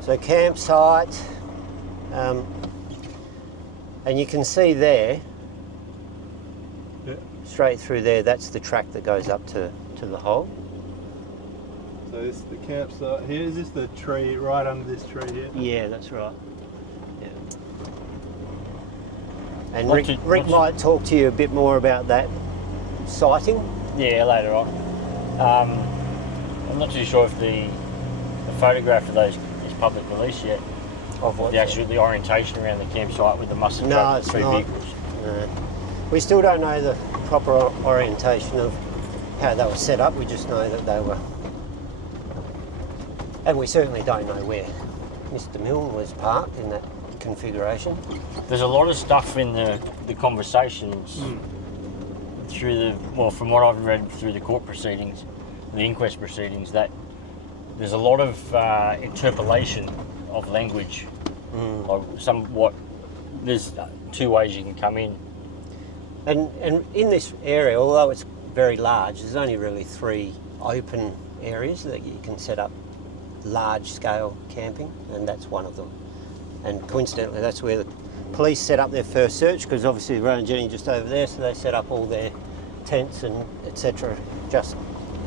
So campsite, and you can see there, straight through there, that's the track that goes up to the hole. So this is the campsite here. Is this the tree right under this tree here? Yeah, that's right. Yeah. And Rick might talk to you a bit more about that sighting. Yeah, later on. I'm not too sure if the photograph of those is public release yet. Of what? The orientation around the campsite with the mustard truck and 3 vehicles. No. We still don't know the proper orientation of how they were set up. We just know that they were, and we certainly don't know where Mr. Milne was parked in that configuration. There's a lot of stuff in the conversations through from what I've read through the court proceedings, the inquest proceedings, that there's a lot of interpolation of language. Like there's 2 ways you can come in. And in this area, although it's very large, there's only really 3 open areas that you can set up large-scale camping, and that's one of them. And coincidentally, that's where the police set up their first search, because obviously Ray and Jennie just over there, so they set up all their tents and etc. just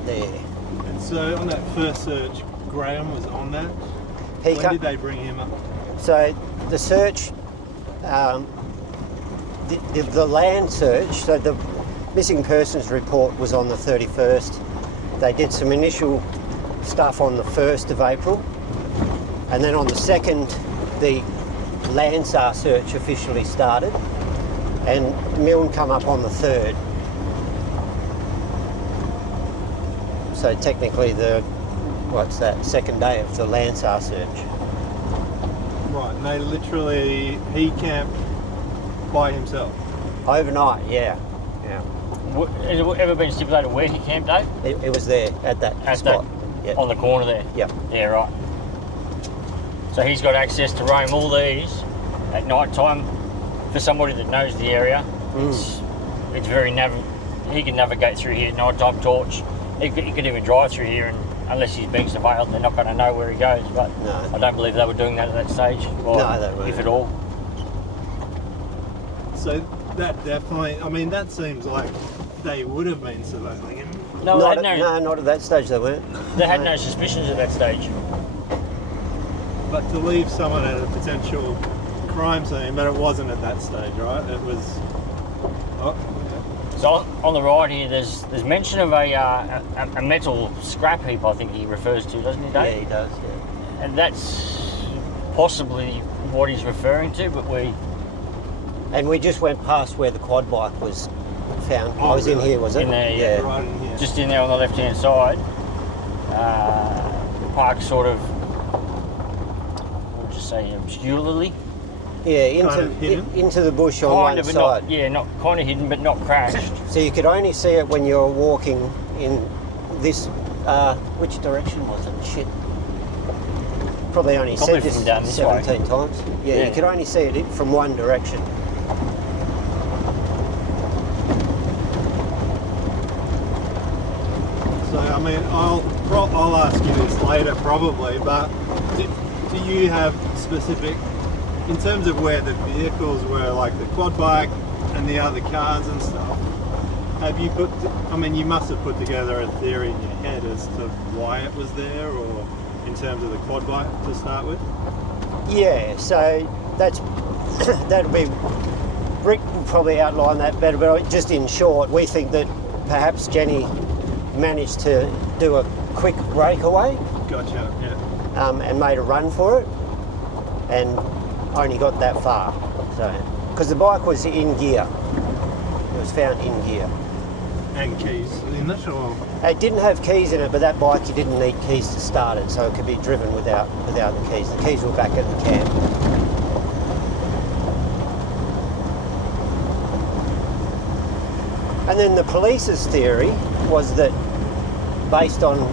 there. And so on that first search, Graham was on that? When did they bring him up? So the search, the land search, so the missing persons report was on the 31st. They did some initial stuff on the 1st of April, and then on the 2nd the Landsar search officially started, and Milne come up on the 3rd. So technically second day of the Landsar search. Right, and he camped by himself? Overnight, yeah. Has it ever been stipulated where he camped, Dave? It was there at that spot. Yep. On the corner there? Yep. Yeah, right. So he's got access to roam all these at night time. For somebody that knows the area, it's very he can navigate through here at night time, torch. He could even drive through here, and unless he's being surveilled, they're not going to know where he goes. But no. I don't believe they were doing that at that stage. No, they weren't. If at all. So that definitely, that seems like they would have been surveilling him. No, not at that stage they weren't. They had no suspicions at that stage. But to leave someone at a potential crime scene, but it wasn't at that stage, right? It was... Oh, okay. So on the right here, there's mention of a metal scrap heap, I think he refers to, doesn't he, Dave? Yeah, he does, yeah. And that's possibly what he's referring to, but And we just went past where the quad bike was found. Oh, I was really? in here, was it? In there, yeah. Right in here. Just in there on the left-hand side. Parked sort of, what would you say, obscurely? Yeah, into the bush on one side. Not kind of hidden, but not crashed. So you could only see it when you were walking in this, which direction was it? Shit. Probably said this from down this 17 way. times. Yeah, you could only see it from one direction. So, I'll ask you this later probably, but do you have specific, in terms of where the vehicles were, like the quad bike and the other cars and stuff, have you you must have put together a theory in your head as to why it was there, or in terms of the quad bike to start with? Yeah, so that'd be, Rick will probably outline that better, but just in short, we think that perhaps Jennie managed to do a quick breakaway. Gotcha, yeah. And made a run for it, and only got that far. So, because the bike was in gear, it was found in gear. And keys in it, or? It didn't have keys in it, but that bike you didn't need keys to start it, so it could be driven without the keys. The keys were back at the camp. And then the police's theory was that, based on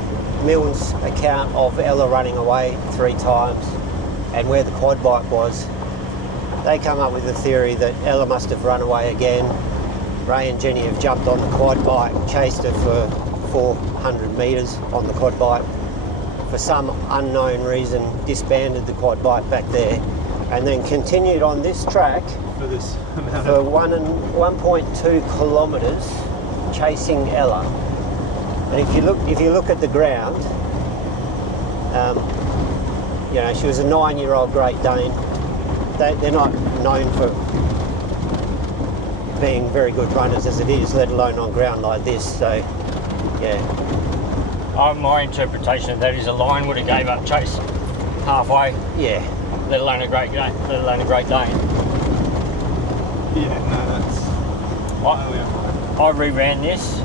Milne's account of Ella running away 3 times and where the quad bike was, they come up with the theory that Ella must have run away again. Ray and Jennie have jumped on the quad bike, chased her for 400 metres on the quad bike, for some unknown reason, disbanded the quad bike back there, and then continued on this track For this amount for of 1.2 kilometres chasing Ella. And if you look at the ground, you know, she was a 9-year-old Great Dane. They're not known for being very good runners as it is, let alone on ground like this. So, yeah. My interpretation of that is a lion would have gave up chase halfway, Yeah. let alone a Great Dane. Yeah, no, that's. I reran this.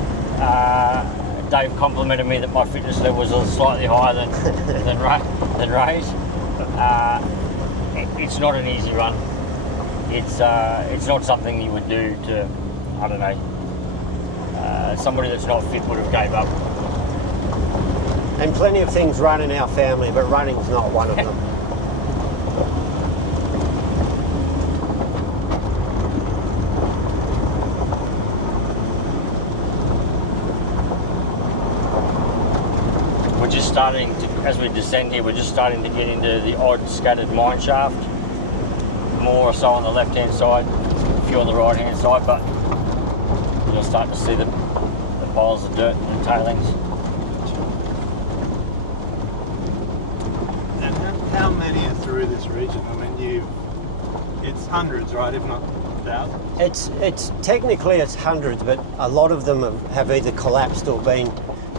Dave complimented me that my fitness level was slightly higher than Ray's. It's not an easy run. It's not something you would do to, I don't know, somebody that's not fit would have gave up. And plenty of things run in our family, but running's not one of them. We're just starting to, as we descend here, we're just starting to get into the odd scattered mine shaft. More or so on the left-hand side, a few on the right-hand side, but you'll start to see the piles of dirt and the tailings. And how many are through this region? I mean, it's hundreds, right? If not thousands. It's technically it's hundreds, but a lot of them have either collapsed or been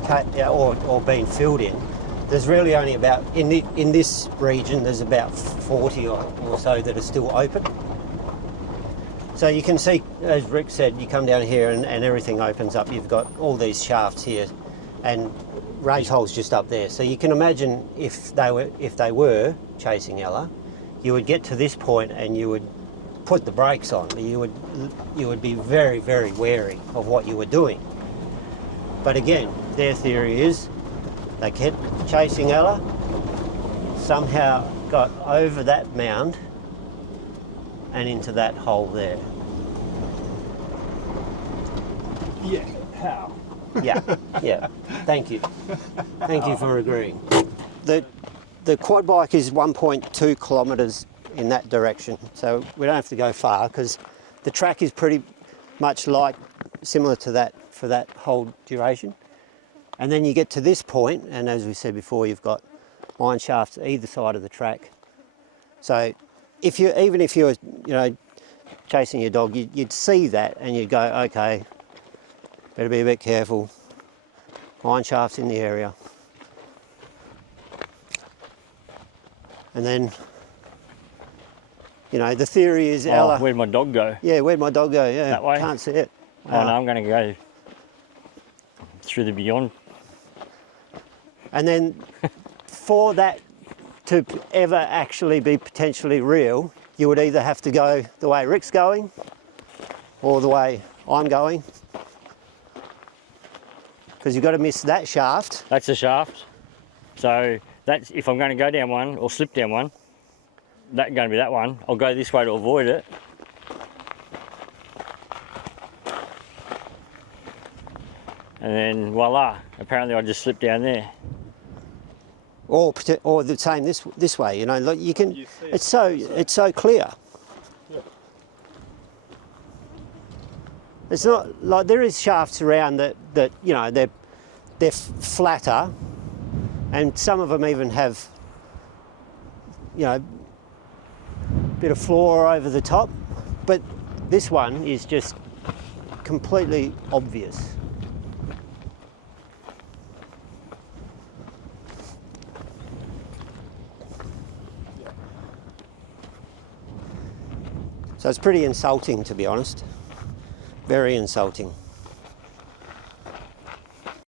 cut or been filled in. There's really only about, in this region, there's about 40 or so that are still open. So you can see, as Rick said, you come down here and everything opens up. You've got all these shafts here, and Ray's hole's just up there. So you can imagine if they were chasing Ella, you would get to this point and you would put the brakes on. You would be very, very wary of what you were doing. But again, their theory is they kept chasing Ella, somehow got over that mound and into that hole there. Yeah. How? Yeah, yeah. Thank you. Thank you for agreeing. The quad bike is 1.2 kilometres in that direction, so we don't have to go far because the track is pretty much similar to that for that whole duration. And then you get to this point, and as we said before, you've got mine shafts either side of the track. So even if you were, chasing your dog, you'd see that and you'd go, okay, better be a bit careful. Mine shafts in the area. And then, the theory is Ella. Where'd my dog go? Yeah, where'd my dog go? Yeah, that way? Can't see it. Oh no, I'm going to go through the beyond. And then for that to ever actually be potentially real, you would either have to go the way Rick's going or the way I'm going. Because you've got to miss that shaft. That's the shaft. So that's if I'm going to go down one or slip down one, that's going to be that one. I'll go this way to avoid it. And then voila, apparently I just slipped down there. Or the same this way, like you can. It's so clear. Yeah. It's not like there is shafts around that they're flatter, and some of them even have bit of floor over the top, but this one is just completely obvious. So it's pretty insulting, to be honest. Very insulting.